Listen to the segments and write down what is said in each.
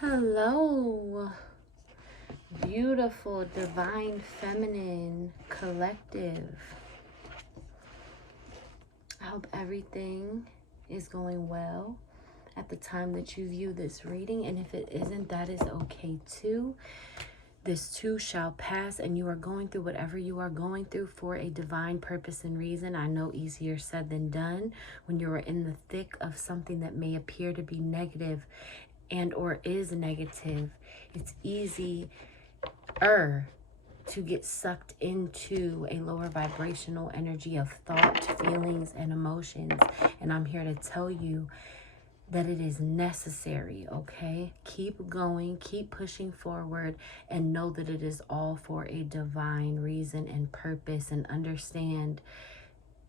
Hello, beautiful, divine, feminine, collective. I hope everything is going well at the time that you view this reading. And if it isn't, that is okay too. This too shall pass, and you are going through whatever you are going through for a divine purpose and reason. I know easier said than done when you're in the thick of something that may appear to be negative and or is negative. It's easier to get sucked into a lower vibrational energy of thought, feelings, and emotions. And I'm here to tell you that it is necessary, okay? Keep going, keep pushing forward, and know that it is all for a divine reason and purpose. And understand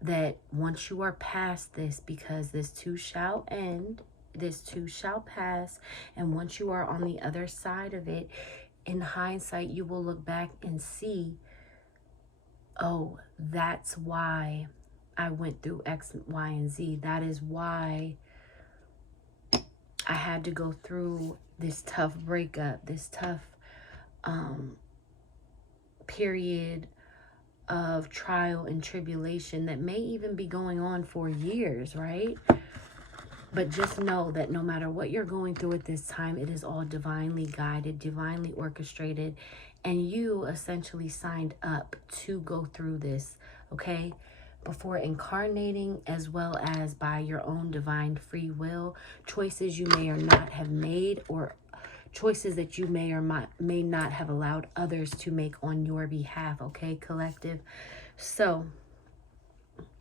that once you are past this, because this too shall end, this too shall pass, and once you are on the other side of it, in hindsight, you will look back and see, oh, that's why I went through X, Y, and Z. That is why I had to go through this tough breakup, this tough period of trial and tribulation that may even be going on for years, right? But just know that no matter what you're going through at this time, it is all divinely guided, divinely orchestrated, and you essentially signed up to go through this, okay? Before incarnating, as well as by your own divine free will, choices you may or not have made, or choices that you may or may not have allowed others to make on your behalf, okay, collective? So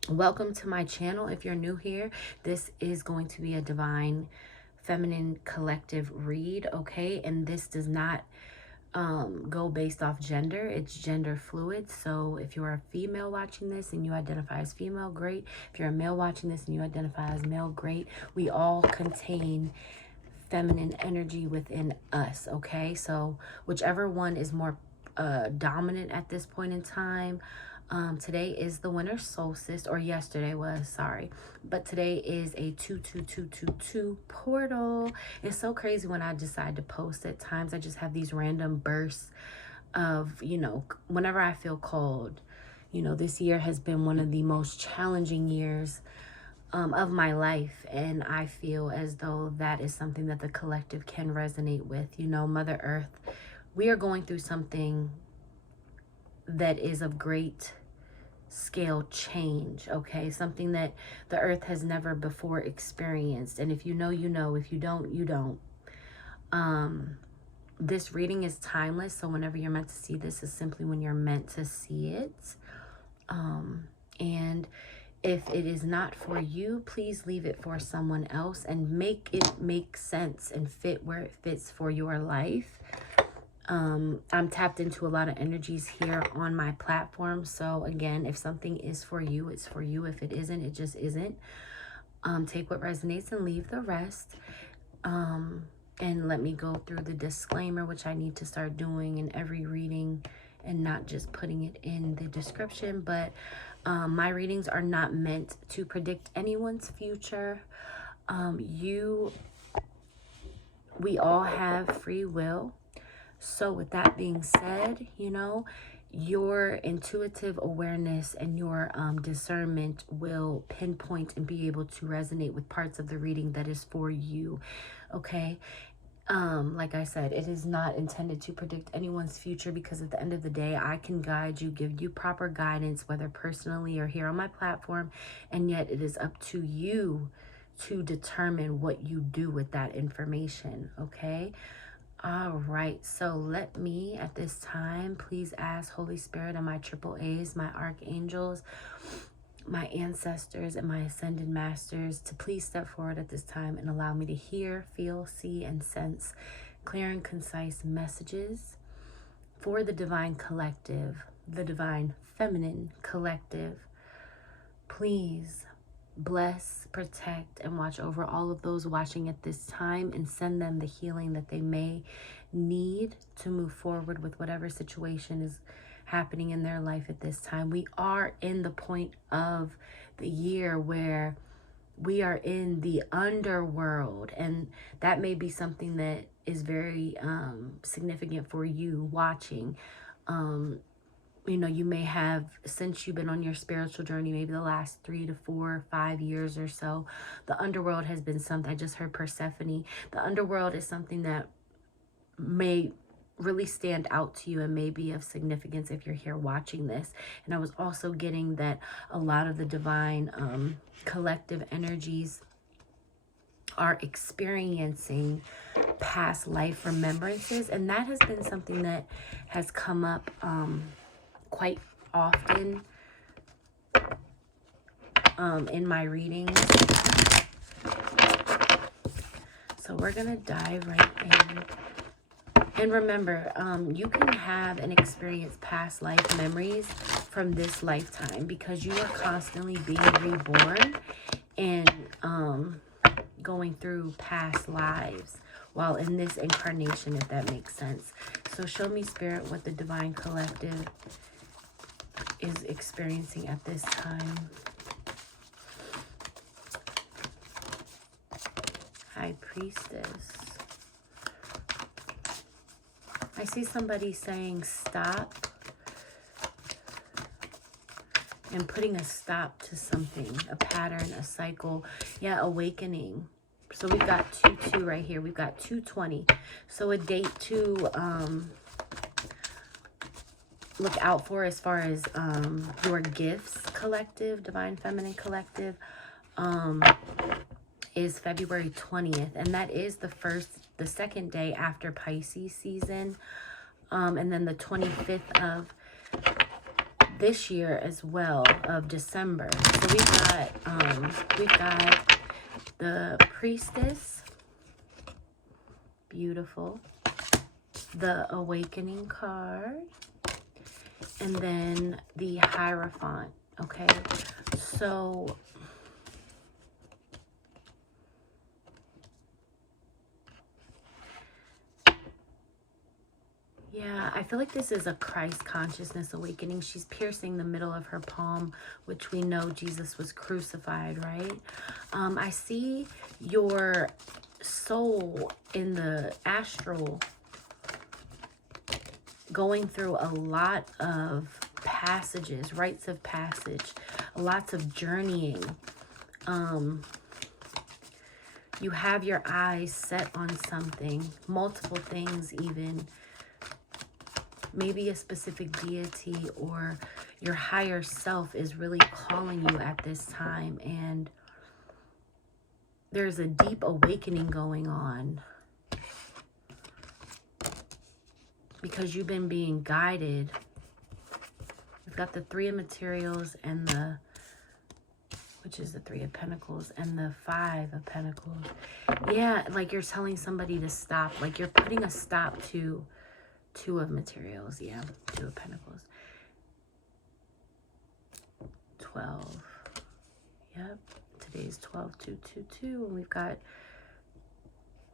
welcome to my channel. If you're new here, this is going to be a divine feminine collective read, okay? And this does not go based off gender. It's gender fluid. So if you're a female watching this and you identify as female, great. If you're a male watching this and you identify as male, great. We all contain feminine energy within us, okay? So whichever one is more dominant at this point in time. Today is the winter solstice, or yesterday was, sorry. But today is a 22222 portal. It's so crazy when I decide to post at times. I just have these random bursts of, whenever I feel called. This year has been one of the most challenging years of my life. And I feel as though that is something that the collective can resonate with. Mother Earth, we are going through something that is of great scale change, okay? Something that the earth has never before experienced. And if you know, you know. If you don't, you don't. This reading is timeless, so whenever you're meant to see this is simply when you're meant to see it. And if it is not for you, please leave it for someone else and make it make sense and fit where it fits for your life. I'm tapped into a lot of energies here on my platform. So again, if something is for you, it's for you. If it isn't, it just isn't. Take what resonates and leave the rest. And let me go through the disclaimer, which I need to start doing in every reading and not just putting it in the description. But my readings are not meant to predict anyone's future. We all have free will. So with that being said, your intuitive awareness and your discernment will pinpoint and be able to resonate with parts of the reading that is for you, okay? Like I said, it is not intended to predict anyone's future, because at the end of the day, I can guide you, give you proper guidance, whether personally or here on my platform, and yet it is up to you to determine what you do with that information, okay? All right, so let me at this time please ask Holy Spirit and my triple A's, my archangels, my ancestors, and my ascended masters to please step forward at this time and allow me to hear, feel, see, and sense clear and concise messages for the divine collective, the divine feminine collective. Please bless, protect, and watch over all of those watching at this time, and send them the healing that they may need to move forward with whatever situation is happening in their life at this time. We are in the point of the year where We are in the underworld, and that may be something that is very significant for you watching. You know, you may have, since you've been on your spiritual journey, maybe the last 3 to 4, 5 years or so, the underworld has been something. I just heard Persephone. The underworld is something that may really stand out to you and may be of significance if you're here watching this. And I was also getting that a lot of the divine collective energies are experiencing past life remembrances, and that has been something that has come up quite often in my readings. So we're gonna dive right in. And remember, you can have and experience past life memories from this lifetime, because you are constantly being reborn and going through past lives while in this incarnation, if that makes sense. So show me, Spirit, what the Divine Collective is experiencing at this time. High Priestess. I see somebody saying stop and putting a stop to something, a pattern, a cycle. Yeah, awakening. So we've got 2-2 right here. We've got 220. So a date to look out for as far as your gifts collective, Divine Feminine Collective, is February 20th. And that is the second day after Pisces season. And then the 25th of this year as well, of December. So we've got the Priestess, beautiful, the Awakening card, and then the Hierophant. Okay, so yeah, I feel like this is a Christ consciousness awakening. She's piercing the middle of her palm, which we know Jesus was crucified, right? I see your soul in the astral going through a lot of passages, rites of passage, lots of journeying. You have your eyes set on something, multiple things even. Maybe a specific deity or your higher self is really calling you at this time, and there's a deep awakening going on because you've been being guided. We've got the Three of Materials and which is the Three of Pentacles, and the Five of Pentacles. Yeah, like you're telling somebody to stop, like you're putting a stop to Two of Materials, yeah, Two of Pentacles. 12. Yep, today's 12-2-2-2, and we've got,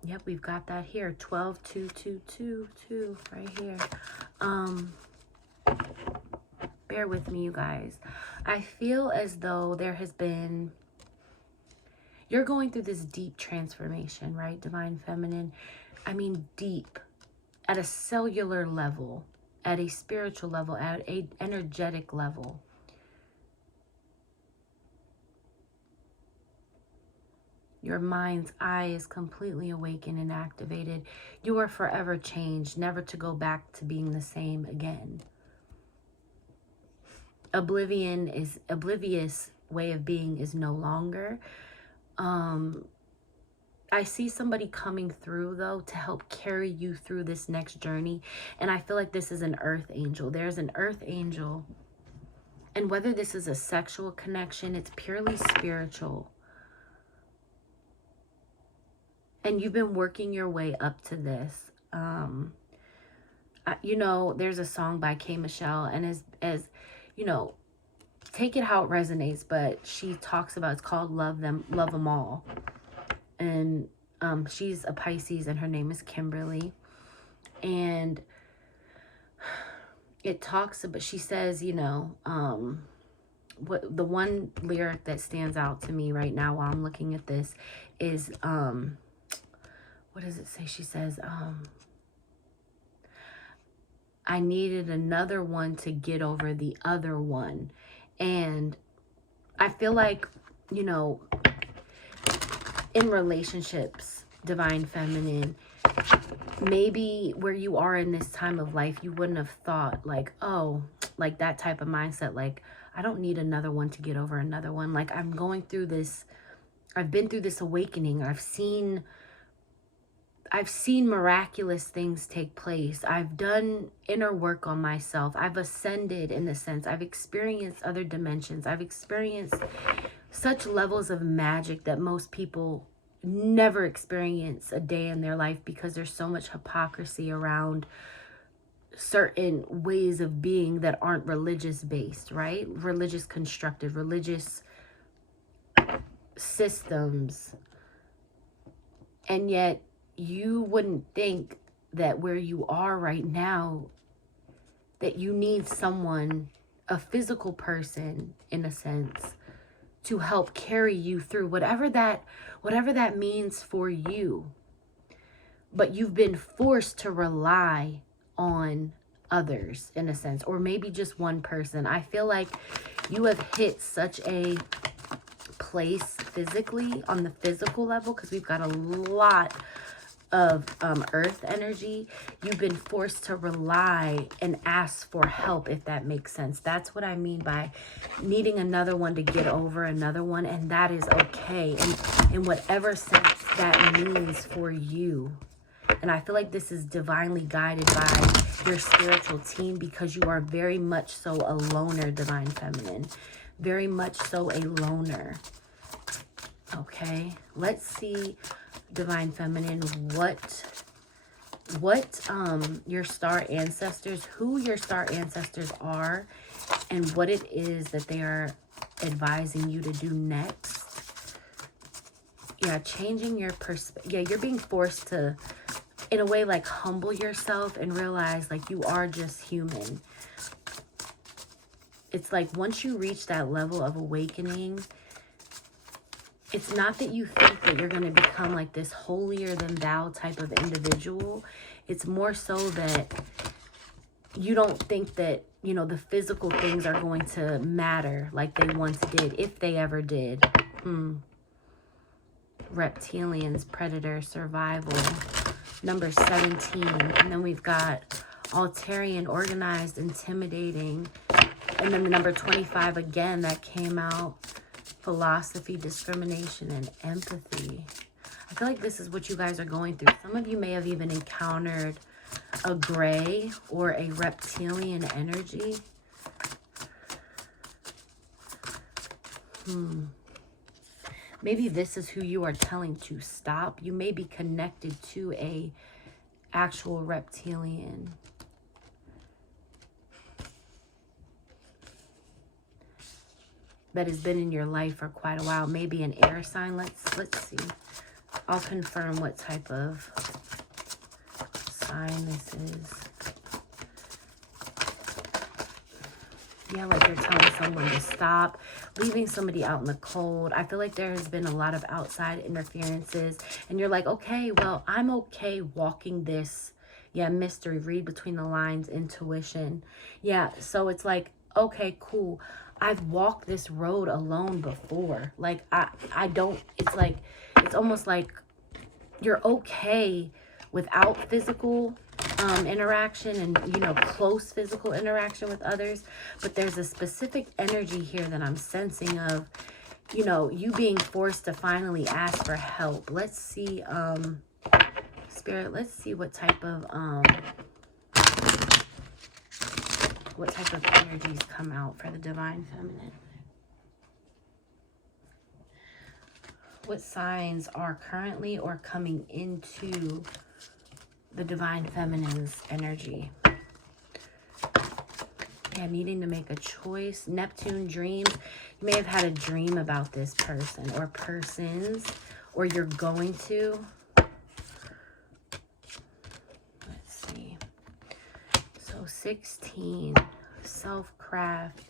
yep, we've got that here, 12-2-2-2-2 right here. Bear with me, you guys. I feel as though there has been, you're going through this deep transformation, right, Divine Feminine? I mean, deep. At a cellular level, at a spiritual level, at an energetic level. Your mind's eye is completely awakened and activated. You are forever changed, never to go back to being the same again. Oblivious way of being is no longer. I see somebody coming through, though, to help carry you through this next journey. And I feel like this is an earth angel. There's an earth angel. And whether this is a sexual connection, it's purely spiritual. And you've been working your way up to this. You know, there's a song by K. Michelle, and as you know, take it how it resonates, but she talks about, it's called Love Them All. And she's a Pisces, and her name is Kimberly. And it talks about, she says, you know, what the one lyric that stands out to me right now while I'm looking at this is, what does it say? She says, I needed another one to get over the other one. And I feel like, you know, in relationships, divine feminine, maybe where you are in this time of life, you wouldn't have thought like, oh, like that type of mindset, like, I don't need another one to get over another one. Like, I'm going through this, I've been through this awakening. I've seen miraculous things take place. I've done inner work on myself. I've ascended in a sense. I've experienced other dimensions. I've experienced such levels of magic that most people never experience a day in their life, because there's so much hypocrisy around certain ways of being that aren't religious based, right? Religious constructed, religious systems. And yet you wouldn't think that where you are right now, that you need someone, a physical person in a sense, to help carry you through whatever that means for you. But you've been forced to rely on others in a sense, or maybe just one person. I feel like you have hit such a place physically, on the physical level, because we've got a lot of earth energy. You've been forced to rely and ask for help, if that makes sense. That's what I mean by needing another one to get over another one, and that is okay, and in whatever sense that means for you. And I feel like this is divinely guided by your spiritual team, because you are very much so a loner, divine feminine. Very much so a loner. Okay, let's see, divine feminine, what your star ancestors, who your star ancestors are, and what it is that they are advising you to do next. Yeah, changing your perspective. Yeah, you're being forced to, in a way, like, humble yourself and realize, like, you are just human. It's like once you reach that level of awakening, it's not that you think that you're going to become like this holier than thou type of individual. It's more so that you don't think that, you know, the physical things are going to matter like they once did, if they ever did. Reptilians, predator, survival. Number 17. And then we've got Altarian, organized, intimidating. And then the number 25 again, that came out. Philosophy, discrimination, and empathy. I feel like this is what you guys are going through. Some of you may have even encountered a gray or a reptilian energy. Maybe this is who you are telling to stop. You may be connected to a actual reptilian. That has been in your life for quite a while. Maybe an air sign. Let's see. I'll confirm what type of sign this is. Yeah, like you're telling someone to stop, leaving somebody out in the cold. I feel like there has been a lot of outside interferences, and you're like, okay, well, I'm okay walking this. Yeah, mystery, read between the lines, intuition. Yeah, so it's like, okay, cool. I've walked this road alone before. Like, I don't, it's like, it's almost like you're okay without physical interaction and, you know, close physical interaction with others. But there's a specific energy here that I'm sensing of, you know, you being forced to finally ask for help. Let's see, Spirit, let's see what type of energies come out for the divine feminine. What signs are currently or coming into the divine feminine's energy? Yeah, needing to make a choice. Neptune, dreams. You may have had a dream about this person or persons, or you're going to. Let's see. So 16, self-craft.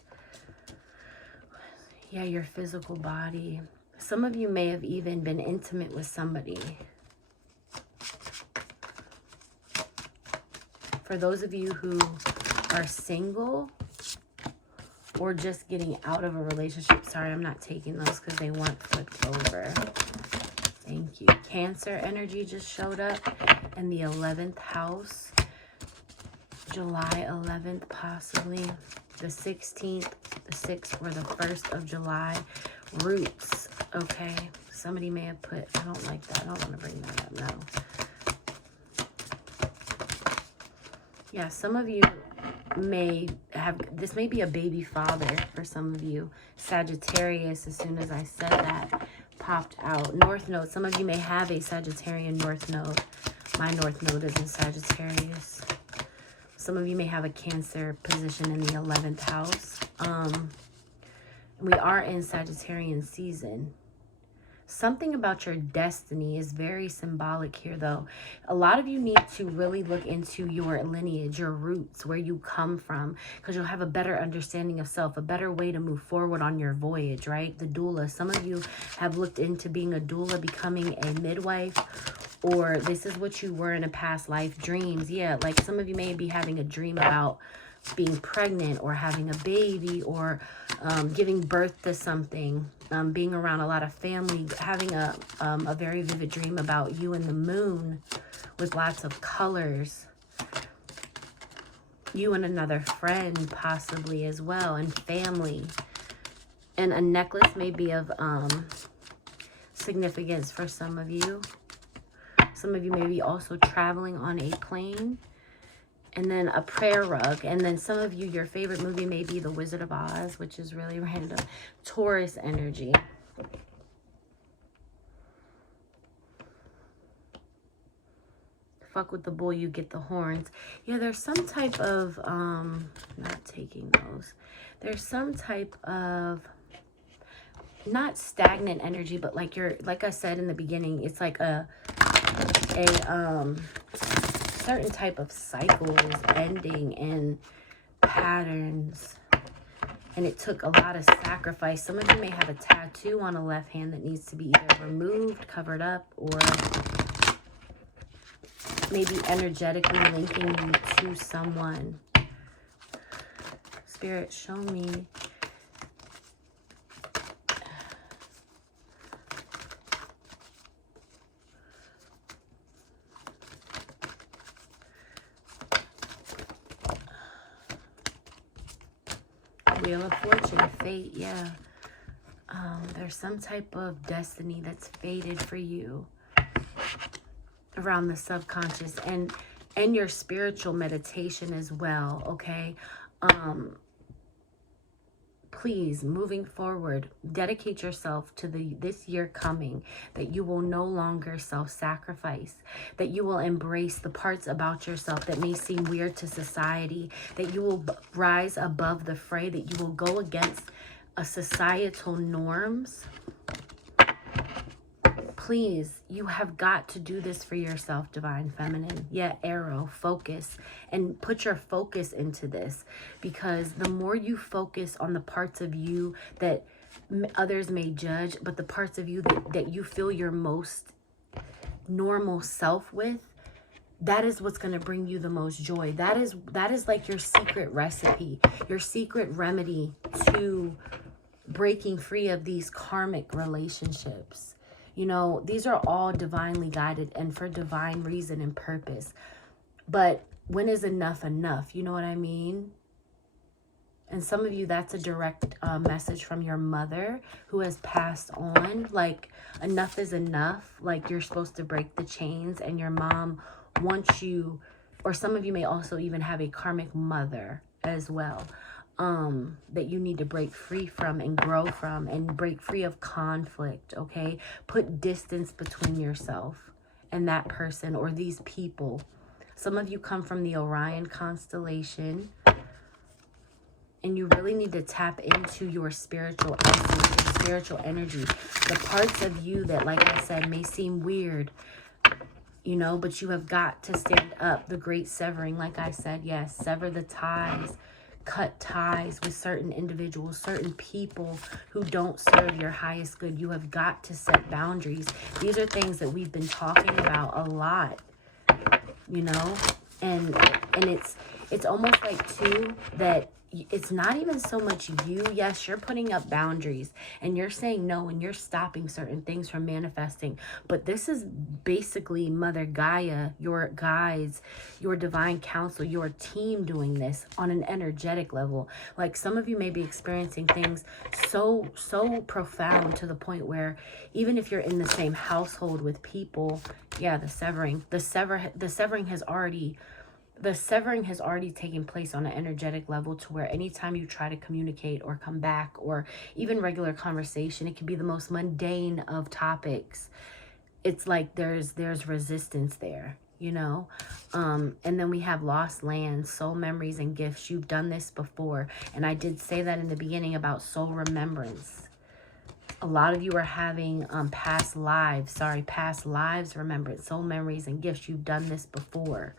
Yeah, your physical body. Some of you may have even been intimate with somebody. For those of you who are single or just getting out of a relationship. Sorry, I'm not taking those because they weren't flipped over. Thank you. Cancer energy just showed up in the 11th house. July 11th, possibly. The 16th, the 6th, or the 1st of July. Roots, okay? Somebody may have put, I don't like that. I don't want to bring that up now. Yeah, some of you may have, this may be a baby father for some of you. Sagittarius, as soon as I said that, popped out. North node, some of you may have a Sagittarian north node. My north node is in Sagittarius. Some of you may have a Cancer position in the 11th house. We are in Sagittarian season. Something about your destiny is very symbolic here, though. A lot of you need to really look into your lineage, your roots, where you come from, because you'll have a better understanding of self, a better way to move forward on your voyage, right? The doula. Some of you have looked into being a doula, becoming a midwife, or this is what you were in a past life. Dreams. Yeah, like some of you may be having a dream about being pregnant or having a baby or giving birth to something, being around a lot of family, having a very vivid dream about you and the moon with lots of colors. You and another friend possibly as well, and family. And a necklace may be of significance for some of you. Some of you may be also traveling on a plane. And then a prayer rug. And then some of you, your favorite movie may be The Wizard of Oz, which is really random. Taurus energy. Fuck with the bull, you get the horns. Yeah, there's some type of, not taking those. There's some type of, not stagnant energy, but like like I said in the beginning, it's like a certain type of cycles ending and patterns, and it took a lot of sacrifice. Some of you may have a tattoo on the left hand that needs to be either removed, covered up, or maybe energetically linking you to someone. Spirit, show me. Wheel of Fortune, fate, yeah. There's some type of destiny that's fated for you around the subconscious and your spiritual meditation as well, okay? Please, moving forward, dedicate yourself to this year coming, that you will no longer self-sacrifice, that you will embrace the parts about yourself that may seem weird to society, that you will rise above the fray, that you will go against societal norms. Please, you have got to do this for yourself, Divine Feminine. Yeah, arrow, focus, and put your focus into this, because the more you focus on the parts of you that others may judge, but the parts of you that you feel your most normal self with, that is what's going to bring you the most joy. That is like your secret recipe, your secret remedy to breaking free of these karmic relationships. You know, these are all divinely guided and for divine reason and purpose. But when is enough enough? You know what I mean? And some of you, that's a direct message from your mother who has passed on. Like, enough is enough. Like, you're supposed to break the chains, and your mom wants you, or some of you may also even have a karmic mother as well, that you need to break free from and grow from and break free of conflict, okay? Put distance between yourself and that person or these people. Some of you come from the Orion constellation, and you really need to tap into your spiritual essence, your spiritual energy. The parts of you that, like I said, may seem weird, you know, but you have got to stand up. The great severing, like I said, yes, sever the ties. cut ties with certain individuals, certain people who don't serve your highest good. You have got to set boundaries. These are things that we've been talking about a lot, you know, and it's almost like too that it's not even so much you. Yes, you're putting up boundaries and you're saying no and you're stopping certain things from manifesting. But this is basically Mother Gaia, your guides, your divine counsel, your team doing this on an energetic level. Like some of you may be experiencing things so profound to the point where even if you're in the same household with people, yeah, the severing has already taken place on an energetic level, to where anytime you try to communicate or come back, or even regular conversation, it can be the most mundane of topics. It's like there's resistance there, you know? And then we have lost lands, soul memories, and gifts. You've done this before. And I did say that in the beginning about soul remembrance. A lot of you are having past lives remembrance, soul memories, and gifts. You've done this before.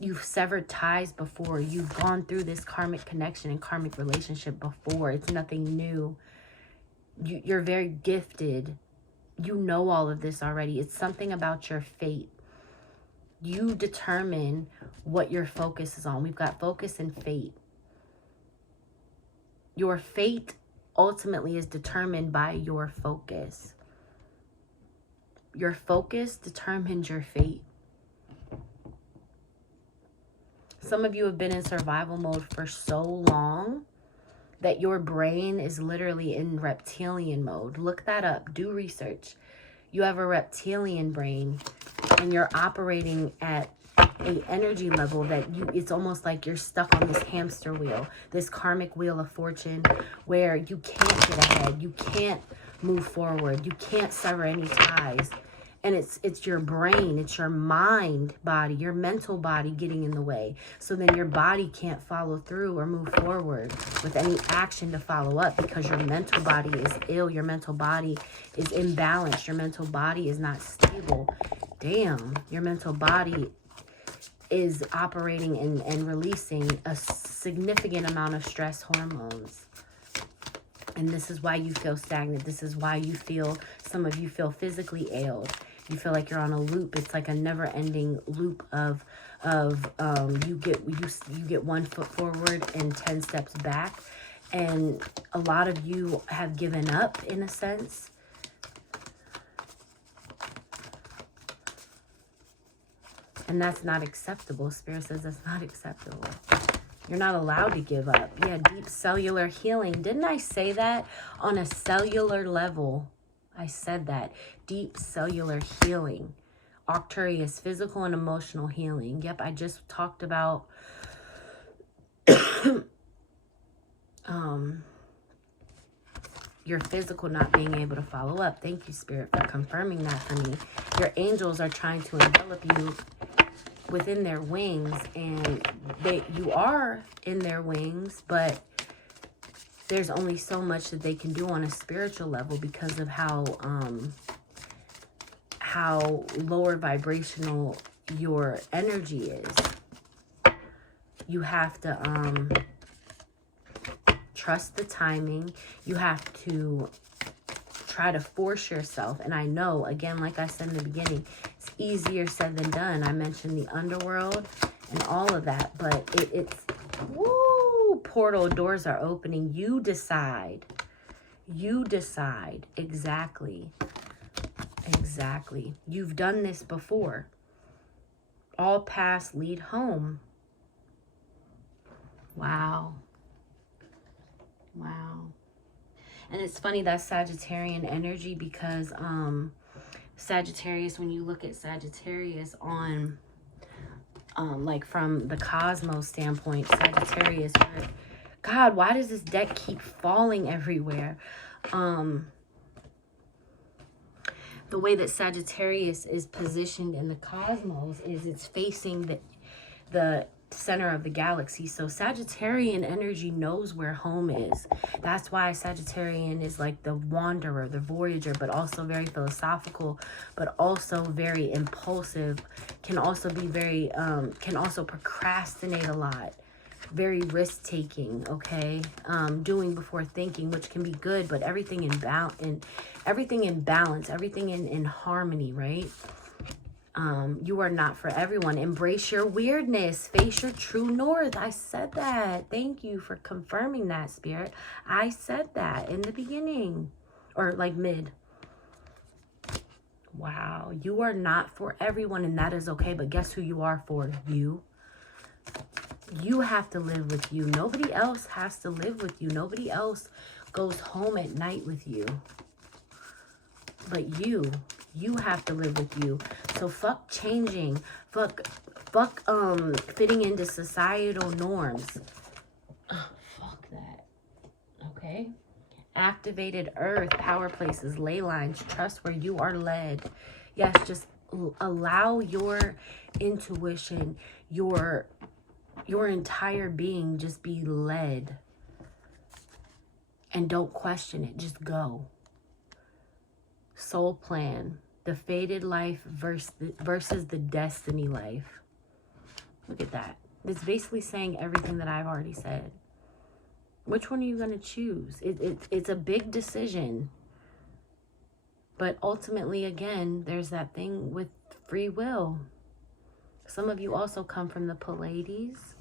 You've severed ties before. You've gone through this karmic connection and karmic relationship before. It's nothing new. You're very gifted. You know all of this already. It's something about your fate. You determine what your focus is on. We've got focus and fate. Your fate ultimately is determined by your focus. Your focus determines your fate. Some of you have been in survival mode for so long that your brain is literally in reptilian mode. Look that up. Do research. You have a reptilian brain and you're operating at an energy level that it's almost like you're stuck on this hamster wheel, this karmic wheel of fortune, where you can't get ahead. You can't move forward. You can't sever any ties. And it's your brain, it's your mind body, your mental body getting in the way. So then your body can't follow through or move forward with any action to follow up, because your mental body is ill. Your mental body is imbalanced. Your mental body is not stable. Damn, your mental body is operating and releasing a significant amount of stress hormones. And this is why you feel stagnant. This is why some of you feel physically ailed. You feel like you're on a loop. It's like a never-ending loop of you get 1 foot forward and 10 steps back. And a lot of you have given up in a sense. And that's not acceptable. Spirit says that's not acceptable. You're not allowed to give up. Yeah, deep cellular healing. Didn't I say that? On a cellular level, I said that. Deep cellular healing. Arcturus, physical and emotional healing. Yep, I just talked about your physical not being able to follow up. Thank you, Spirit, for confirming that for me. Your angels are trying to envelop you within their wings, and you are in their wings, but there's only so much that they can do on a spiritual level because of how lower vibrational your energy is. You have to trust the timing. You have to try to force yourself. And I know, again, like I said in the beginning, it's easier said than done. I mentioned the underworld and all of that, but it's woo, portal doors are opening. You decide. You decide. Exactly. You've done this before. All paths lead home. Wow. And it's funny, that's Sagittarian energy, because Sagittarius, when you look at Sagittarius on like from the cosmos standpoint, Sagittarius, God, why does this deck keep falling everywhere? The way that Sagittarius is positioned in the cosmos is it's facing the center of the galaxy. So Sagittarian energy knows where home is. That's why Sagittarian is like the wanderer, the voyager, but also very philosophical, but also very impulsive, can also be very can also procrastinate a lot, very risk-taking, okay? Doing before thinking, which can be good, but everything in balance, everything in harmony, right? You are not for everyone. Embrace your weirdness. Face your true north. I said that. Thank you for confirming that, Spirit. I said that in the beginning, or like mid. Wow. You are not for everyone, and that is okay, but guess who you are for? You. You have to live with you. Nobody else has to live with you. Nobody else goes home at night with you. But you have to live with you. So fuck changing. Fuck fitting into societal norms. Fuck that. Okay? Activated earth, power places, ley lines, trust where you are led. Yes, just allow your intuition, your entire being just be led. And don't question it. Just go. Soul plan. The fated life versus the destiny life. Look at that. It's basically saying everything that I've already said. Which one are you going to choose? It's a big decision. But ultimately, again, there's that thing with free will. Some of you also come from the Pleiades.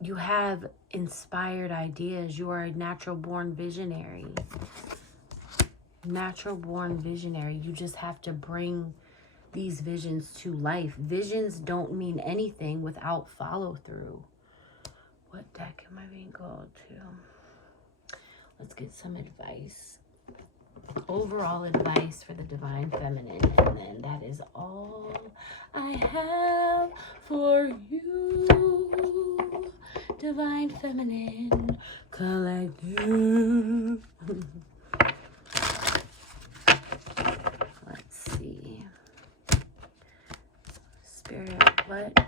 You have inspired ideas. You are a natural-born visionary. Natural-born visionary. You just have to bring these visions to life. Visions don't mean anything without follow-through. What deck am I being called to? Let's get some advice. Overall advice for the Divine Feminine. And then that is all I have for you. Divine Feminine Collective. Let's see. Spirit, what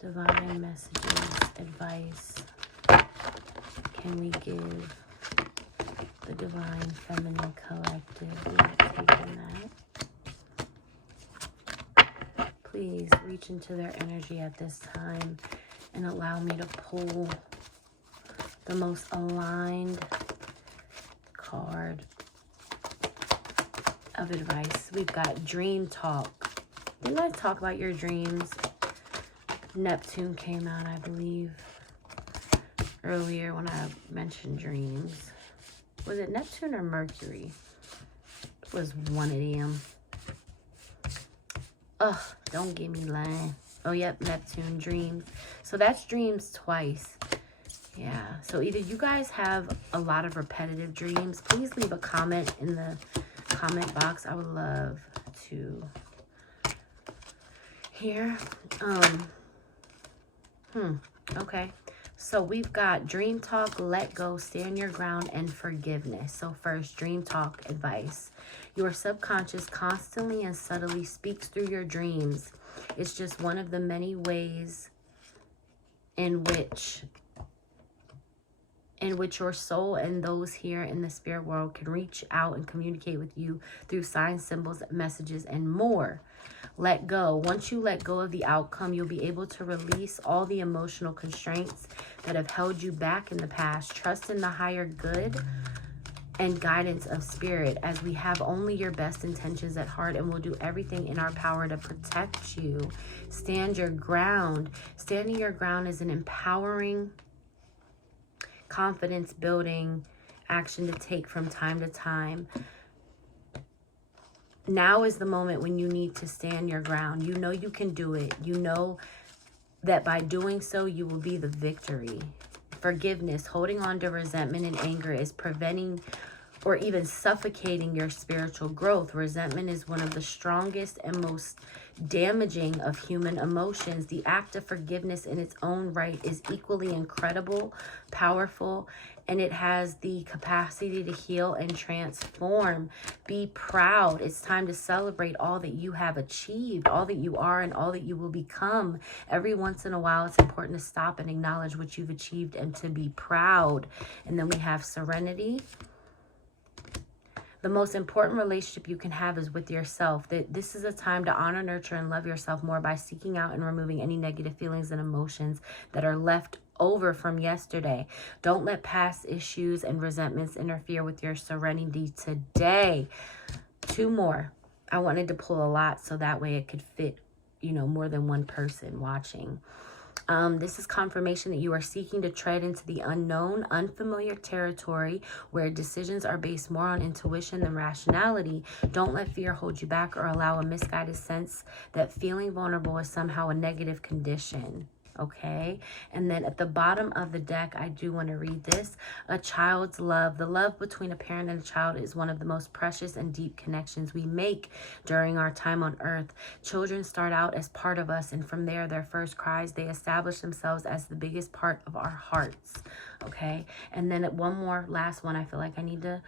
divine messages, advice can we give the Divine Feminine Collective? We have taken that. Please reach into their energy at this time and allow me to pull the most aligned card of advice. We've got Dream Talk. Didn't I talk about your dreams? Neptune came out, I believe, earlier when I mentioned dreams. Was it Neptune or Mercury? It was one of them. Ugh, don't give me lying. Oh, yep, Neptune, dreams. So that's dreams twice. Yeah, so either you guys have a lot of repetitive dreams. Please leave a comment in the comment box. I would love to hear. Okay. So we've got Dream Talk, Let Go, Stand Your Ground, and Forgiveness. So first, Dream Talk advice. Your subconscious constantly and subtly speaks through your dreams. It's just one of the many ways in which your soul and those here in the spirit world can reach out and communicate with you through signs, symbols, messages, and more. Let go. Once you let go of the outcome, you'll be able to release all the emotional constraints that have held you back in the past. Trust in the higher good and guidance of spirit, as we have only your best intentions at heart and will do everything in our power to protect you. Stand your ground. Standing your ground is an empowering, confidence building action to take from time to time. Now is the moment when you need to stand your ground. You know you can do it. You know that by doing so, you will be the victory. Forgiveness, holding on to resentment and anger is preventing or even suffocating your spiritual growth. Resentment is one of the strongest and most damaging of human emotions. The act of forgiveness in its own right is equally incredible, powerful, and it has the capacity to heal and transform. Be proud. It's time to celebrate all that you have achieved, all that you are, and all that you will become. Every once in a while, it's important to stop and acknowledge what you've achieved and to be proud. And then we have serenity. The most important relationship you can have is with yourself. That this is a time to honor, nurture, and love yourself more by seeking out and removing any negative feelings and emotions that are left over from yesterday. Don't let past issues and resentments interfere with your serenity today. 2 more. I wanted to pull a lot so that way it could fit, you know, more than one person watching. This is confirmation that you are seeking to tread into the unknown, unfamiliar territory where decisions are based more on intuition than rationality. Don't let fear hold you back or allow a misguided sense that feeling vulnerable is somehow a negative condition. Okay, and then at the bottom of the deck, I do want to read this. A child's love. The love between a parent and a child is one of the most precious and deep connections we make during our time on earth. Children start out as part of us, and from there, their first cries, they establish themselves as the biggest part of our hearts. Okay, and then one more, last one. I feel like I need to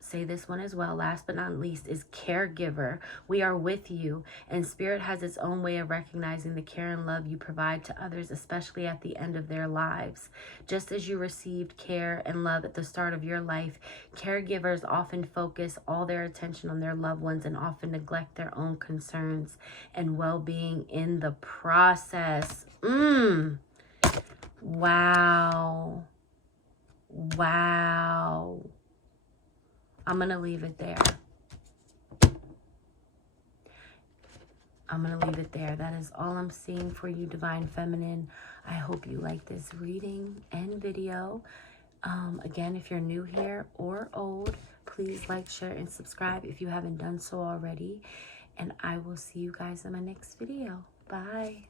say this one as well. Last but not least is caregiver. We are with you, and spirit has its own way of recognizing the care and love you provide to others, especially at the end of their lives. Just as you received care and love at the start of your life, caregivers often focus all their attention on their loved ones and often neglect their own concerns and well-being in the process. Wow. Wow. I'm going to leave it there. I'm going to leave it there. That is all I'm seeing for you, Divine Feminine. I hope you like this reading and video. Again, if you're new here or old, please like, share, and subscribe if you haven't done so already. And I will see you guys in my next video. Bye.